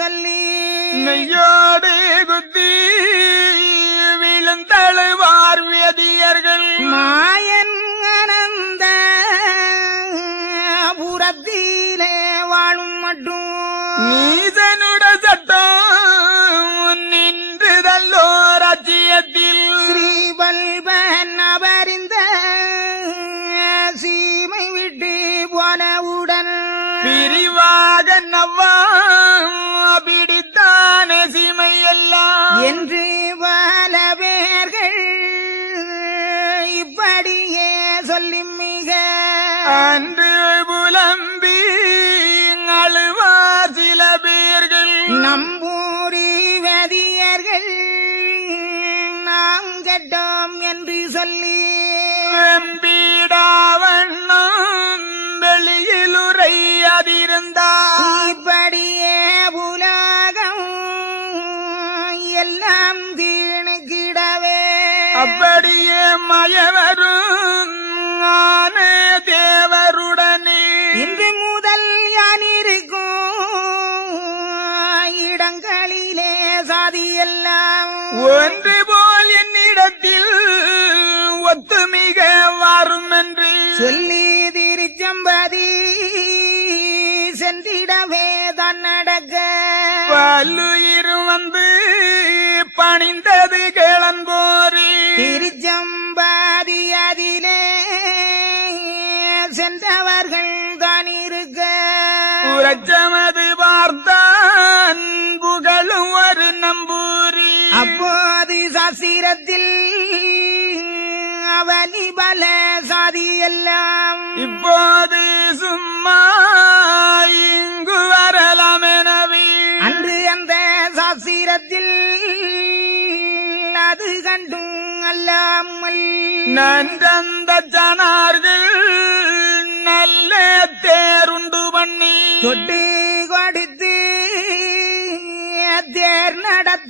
சொல்லி நெய்யோடு குத்தி விழுந்தழுவார் வேதியர்கள் மாயன் அனந்த புறத்திலே வாழும் மட்டும் நீசனுட சட்டம் நின்றுதல்லோ ராஜ்யத்தில் ஸ்ரீவல்பன் அபரிந்த சீமை விட்டு போனவுடன் பிரிவாக நவ்வா பிடித்தான சீமையெல்லாம் என்று பல பேர்கள் இப்படியே சொல்லி மிக அன்று புலம்பி அழுவார் சில பேர்கள் நம்பூரி வேதியர்கள் நாம் கெட்டோம் என்று சொல்லி பீடாவண்ணம் வெளியில் உரையாதிருந்தார் இப்படியே உலகம் எல்லாம் தீணுக்கிடவே அப்படியே மயவரும் ஆன தேவருடனே இன்று முதல் யான் இருக்கும் இடங்களிலே சாதி எல்லாம் ஒன்று போல் என்னிடத்தில் ஒத்துமிக வரும் என்று சொல்லி திருச்சம்பதி சென்றிடவே தான் நடக்க பல்லுயிர் வந்து பணிந்தது கிளம்போரி திருச்சம்பாதி அதிலே சென்றவர்கள் தான் இருக்க உரச்சமது பார்த்தான் புகழும் ஒரு நம்பூரி அப்போது சாஸ்திரத்தில் அவனி பல சாதி எல்லாம் இப்போது சும்மா இங்கு வரலாம் எனவே அன்று அந்த சாஸ்திரத்தில் அது கண்டும் அல்லாமல் நன்றந்த ஜனார்கள் நல்ல தேருண்டு பண்ணி தொட்டு கொடுத்து தேர் நடத்த